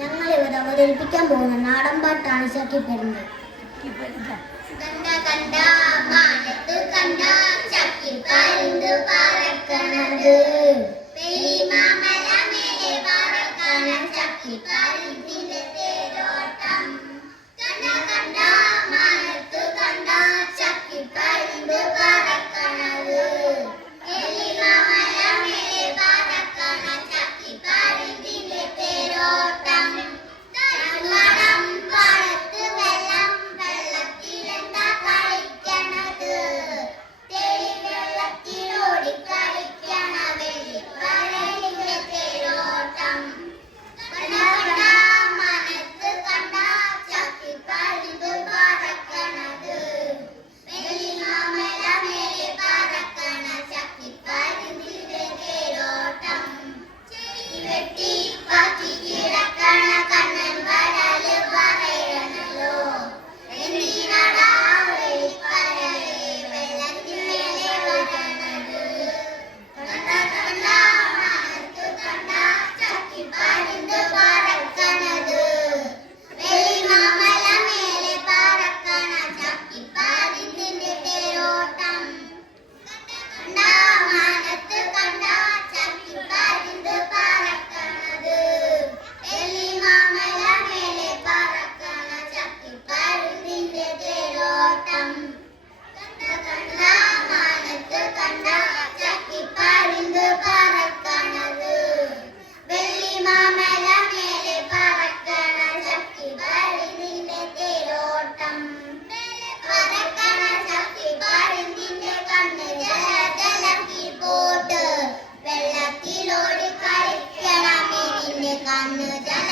ഞങ്ങൾ ഇവിടെ അവതരിപ്പിക്കാൻ പോകുന്ന നാടൻപാട്ടാണ് ചക്കിപ്പരുന്ത്. കണ്ട കണ്ട മാനത്ത് കണ്ട ചക്കിപ്പരുന്ത് പറക്കണത്, വെളിമാമല മേലെ പറക്കണ ചക്കിപ്പരുന്തിന്റെ തേരോട്ടം. കണ്ട കണ്ട മാനത്ത് കണ്ട ചക്കിപ്പരുന്ത് പറക്കണത്, വെളിമാമല മേലെ പറക്കണ ചക്കിപ്പരുന്തിന്റെ തേരോട്ടം. ും പാടത്ത് വെള്ളം, വെള്ളത്തിലെന്താ കളിക്കണത്, തെളിവെള്ളത്തിലോടി കളിക്കണ വെള്ളിപ്പഴലിന്റെ തേരോട്ടം. കണ്ട മനത്ത് കണ്ട ചക്കിപ്പരുന്ത് പറക്കണത്, വെള്ളിമാമല മേലെ പറക്കണ ചക്കിപ്പരുന്തിന്റെ തേരോട്ടം. ചെടി വെട്ടി പാറ്റി കിടക്കണ കണ്ണൻ വരാല് പറയണല്ലോ, എന്തിനാടാ വെള്ളിപ്പഴലേ വെള്ളത്തിന്മേലെ വരണത്. കണ്ട കണ്ട മനത്ത് കണ്ട ചക്കിപ്പരുന്ത് പറക്കണത്, വെള്ളിമാമല മേലെ പറക്കണ ചക്കിപ്പരുന്തിന്റെ തേരോട്ടം. കണ്ട മനത്ത് കണ്ട ചക്കിപ്പരുന്ത് പറക്കണത്, വെള്ളിമാമല മേലെ പറക്കണ ചക്കിപ്പരുന്തിന്റെ തേരോട്ടം. കണ്ട മനത്ത് കണ്ട ചക്കിപ്പരുന്ത് പറക്കണത്, വെള്ളിമാമല മേലെ പറക്കണ ചക്കിപ്പരുന്തിന്റെ തേരോട്ടം. പറക്കണ ചക്കിപ്പരുന്തിന്റെ കണ്ണ് ജലജലം കീഴ്പോട്ട്, വെള്ളത്തിലോടി കളിക്കണ മീനിന്റെ കണ്ണ് ജല